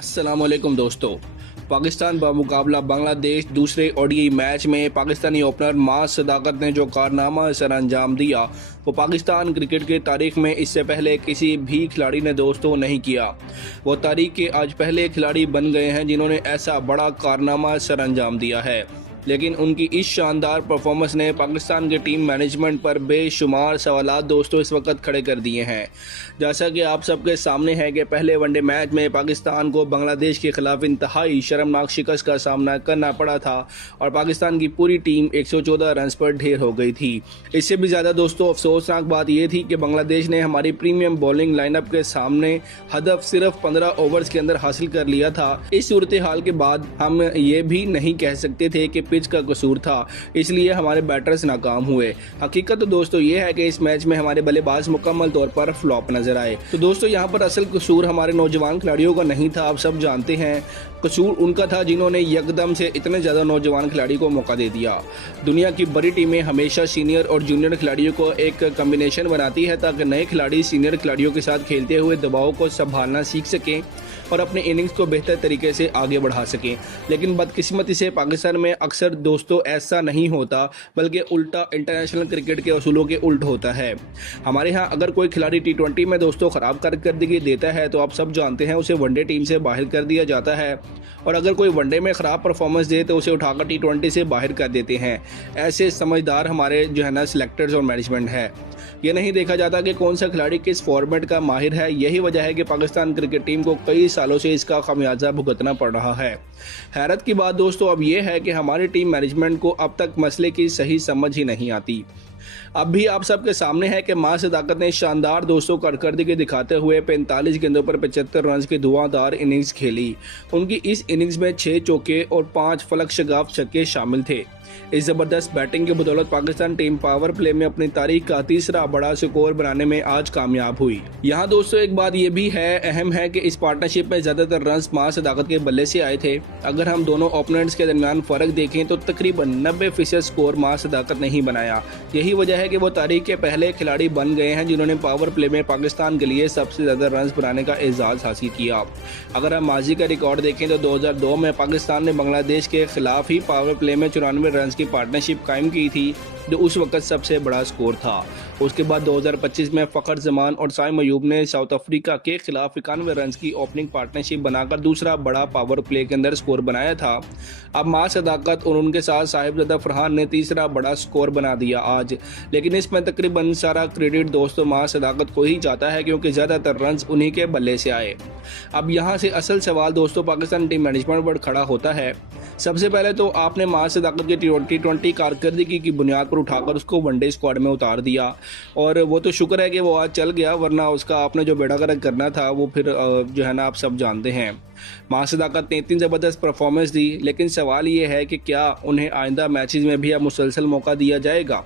अस्सलामुअलैकुम दोस्तों। पाकिस्तान बमुकाबला बांग्लादेश दूसरे ओडीआई मैच में पाकिस्तानी ओपनर माज सदाकत ने जो कारनामा सर अंजाम दिया वो पाकिस्तान क्रिकेट के तारीख में इससे पहले किसी भी खिलाड़ी ने दोस्तों नहीं किया। वो तारीख के आज पहले खिलाड़ी बन गए हैं जिन्होंने ऐसा बड़ा कारनामा सर अंजाम दिया है। लेकिन उनकी इस शानदार परफॉर्मेंस ने पाकिस्तान के टीम मैनेजमेंट पर बेशुमार सवालात दोस्तों इस वक्त खड़े कर दिए हैं। जैसा कि आप सबके सामने है कि पहले वनडे मैच में पाकिस्तान को बांग्लादेश के खिलाफ इंतहाई शर्मनाक शिकस्त का सामना करना पड़ा था और पाकिस्तान की पूरी टीम 114 रन पर ढेर हो गई थी। इससे भी ज़्यादा दोस्तों अफसोसनाक बात यह थी कि बांग्लादेश ने हमारी प्रीमियम बॉलिंग लाइनअप के सामने हदफ सिर्फ 15 ओवर्स के अंदर हासिल कर लिया था। इस सूरत हाल के बाद हम ये भी नहीं कह सकते थे कि पिच का कसूर था, इसलिए हमारे बैटर्स नाकाम हुए। हकीकत तो दोस्तों ये है कि इस मैच में हमारे बल्लेबाज मुकम्मल तौर पर फ्लॉप नजर आए। तो दोस्तों यहाँ पर असल कसूर हमारे नौजवान खिलाड़ियों का नहीं था, आप सब जानते हैं। कसूर उनका था जिन्होंने यकदम से इतने ज़्यादा नौजवान खिलाड़ी को मौका दे दिया। दुनिया की बड़ी टीमें हमेशा सीनियर और जूनियर खिलाड़ियों को एक कम्बिनेशन बनाती है ताकि नए खिलाड़ी सीनियर खिलाड़ियों के साथ खेलते हुए दबाव को संभालना सीख सकें और अपने इनिंग्स को बेहतर तरीके से आगे बढ़ा सकें। लेकिन बदकिस्मती से पाकिस्तान में अक्सर दोस्तों ऐसा नहीं होता, बल्कि उल्टा इंटरनेशनल क्रिकेट के असूलों के उल्ट होता है। हमारे यहाँ अगर कोई खिलाड़ी T20 में दोस्तों ख़राब कारकर्दगी देता है तो आप सब जानते हैं उसे वनडे टीम से बाहर कर दिया जाता है, और अगर कोई वनडे में ख़राब परफॉर्मेंस दे तो उसे उठाकर T20 से बाहर कर देते हैं। ऐसे समझदार हमारे जो है ना सिलेक्टर्स और मैनेजमेंट है। ये नहीं देखा जाता कि कौन सा खिलाड़ी किस फॉर्मेट का माहिर है। यही वजह है कि पाकिस्तान क्रिकेट टीम को कई सालों से इसका खामियाजा भुगतना पड़ रहा है। हैरत की बात दोस्तों अब यह है कि हमारी टीम मैनेजमेंट को अब तक मसले की सही समझ ही नहीं आती। अब भी आप सबके सामने है कि माज सदाकत ने शानदार दोस्तों कारकर्दगी दिखाते हुए 45 गेंदों पर 75 रन की धुआंधार इनिंग्स खेली। उनकी इस इनिंग्स में 6 चौके और 5 फलक शगाफ छक्के शामिल थे। इस जबरदस्त बैटिंग की बदौलत पाकिस्तान टीम पावर प्ले में अपनी तारीख का तीसरा बड़ा स्कोर बनाने में आज कामयाब हुई। यहाँ दोस्तों एक बात यह भी है अहम है कि इस पार्टनरशिप में ज्यादातर रन माज सदाकत के बल्ले से आए थे। अगर हम दोनों ओपोनेंट्स के दरमियान फर्क देखें तो तकरीबन 90% स्कोर माज सदाकत ने ही बनाया। यही वजह है कि वो तारीख के पहले खिलाड़ी बन गए हैं जिन्होंने पावर प्ले में पाकिस्तान के लिए सबसे ज्यादा रन बनाने का एजाज हासिल किया। अगर हम माजी का रिकॉर्ड देखें तो 2002 में पाकिस्तान ने बांग्लादेश के खिलाफ ही पावर प्ले में 94 रन की पार्टनरशिप कायम की थी, जो उस वक्त सबसे बड़ा स्कोर था। उसके बाद 2025 में फ़खर जमान और साइम अयूब ने साउथ अफ्रीका के खिलाफ 91 रन की ओपनिंग पार्टनरशिप बनाकर दूसरा बड़ा पावर प्ले के अंदर स्कोर बनाया था। अब माज सदाकत और उनके साथ साहिबजादा फरहान ने तीसरा बड़ा स्कोर बना दिया आज। लेकिन इसमें तकरीबन सारा क्रेडिट दोस्तों माज सदाकत को ही जाता है, क्योंकि ज़्यादातर रन उन्हीं के बल्ले से आए। अब यहाँ से असल सवाल दोस्तों पाकिस्तान टीम मैनेजमेंट पर खड़ा होता है। सबसे पहले तो आपने माज सदाकत की T20 कारकर्दगी की बुनियाद पर उठाकर उसको वनडे स्क्वाड में उतार दिया, और वो तो शुक्र है कि वो आज चल गया, वरना उसका आपने जो बेड़ा गर्क करना था वो फिर जो है ना आप सब जानते हैं। माज सदाकत ने इतनी ज़बरदस्त परफॉर्मेंस दी, लेकिन सवाल ये है कि क्या उन्हें आइंदा मैचेस में भी अब मुसलसल मौका दिया जाएगा।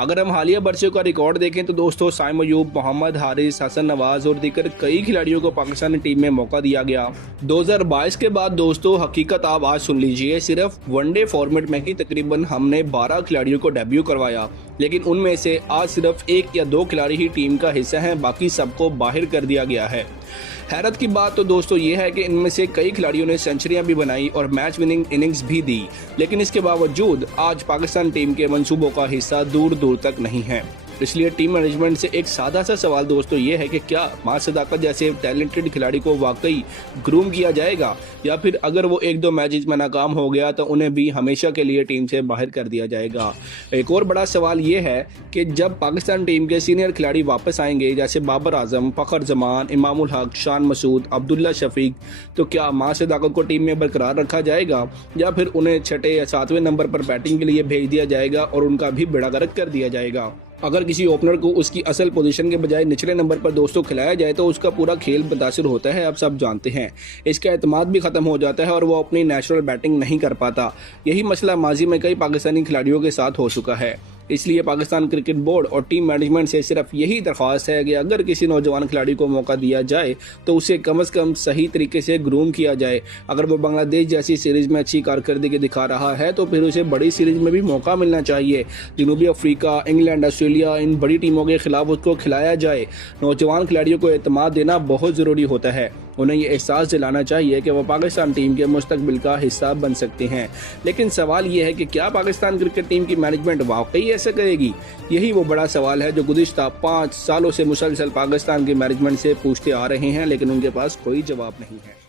अगर हम हालिया बरसों का रिकॉर्ड देखें तो दोस्तों साइम अयूब, मोहम्मद हारिस, हसन नवाज और दीगर कई खिलाड़ियों को पाकिस्तानी टीम में मौका दिया गया। 2022 के बाद दोस्तों हकीकत आप आज सुन लीजिए, सिर्फ वनडे फॉर्मेट में ही तकरीबन हमने 12 खिलाड़ियों को डेब्यू करवाया, लेकिन उनमें से आज सिर्फ 1 या 2 खिलाड़ी ही टीम का हिस्सा हैं, बाकी सबको बाहर कर दिया गया है। हैरत की बात तो दोस्तों ये है कि इनमें से कई खिलाड़ियों ने सेंचुरियां भी बनाई और मैच विनिंग इनिंग्स भी दी, लेकिन इसके बावजूद आज पाकिस्तान टीम के मंसूबों का हिस्सा दूर दूर तक नहीं है। इसलिए टीम मैनेजमेंट से एक सादा सा सवाल दोस्तों ये है कि क्या माज सदाकत जैसे टैलेंटेड खिलाड़ी को वाकई ग्रूम किया जाएगा, या फिर अगर वो 1-2 मैचेस में नाकाम हो गया तो उन्हें भी हमेशा के लिए टीम से बाहर कर दिया जाएगा। एक और बड़ा सवाल ये है कि जब पाकिस्तान टीम के सीनियर खिलाड़ी वापस आएंगे जैसे बाबर आजम, फ़खर जमान, इमामुल हक, शान मसूद, अब्दुल्ला शफीक, तो क्या माज सदाकत को टीम में बरकरार रखा जाएगा या फिर उन्हें 6 या 7वें नंबर पर बैटिंग के लिए भेज दिया जाएगा और उनका भी बेड़ा गर्क कर दिया जाएगा। अगर किसी ओपनर को उसकी असल पोजीशन के बजाय निचले नंबर पर दोस्तों खिलाया जाए तो उसका पूरा खेल मुतासिर होता है, आप सब जानते हैं। इसका एतमाद भी ख़त्म हो जाता है और वो अपनी नेचुरल बैटिंग नहीं कर पाता। यही मसला माजी में कई पाकिस्तानी खिलाड़ियों के साथ हो चुका है। इसलिए पाकिस्तान क्रिकेट बोर्ड और टीम मैनेजमेंट से सिर्फ यही दरख्वास्त है कि अगर किसी नौजवान खिलाड़ी को मौका दिया जाए तो उसे कम से कम सही तरीके से ग्रूम किया जाए। अगर वो बांग्लादेश जैसी सीरीज़ में अच्छी कारकर्दगी दिखा रहा है तो फिर उसे बड़ी सीरीज़ में भी मौका मिलना चाहिए। जनूबी अफ्रीका, इंग्लैंड, ऑस्ट्रेलिया, इन बड़ी टीमों के खिलाफ उसको खिलाया जाए। नौजवान खिलाड़ियों को एतमाद देना बहुत ज़रूरी होता है। उन्हें ये एहसास दिलाना चाहिए कि वो पाकिस्तान टीम के मुस्तकबिल का हिस्सा बन सकते हैं। लेकिन सवाल ये है कि क्या पाकिस्तान क्रिकेट टीम की मैनेजमेंट वाकई ऐसा करेगी? यही वो बड़ा सवाल है जो गुज़िश्ता 5 सालों से मुसलसल पाकिस्तान की मैनेजमेंट से पूछते आ रहे हैं, लेकिन उनके पास कोई जवाब नहीं है।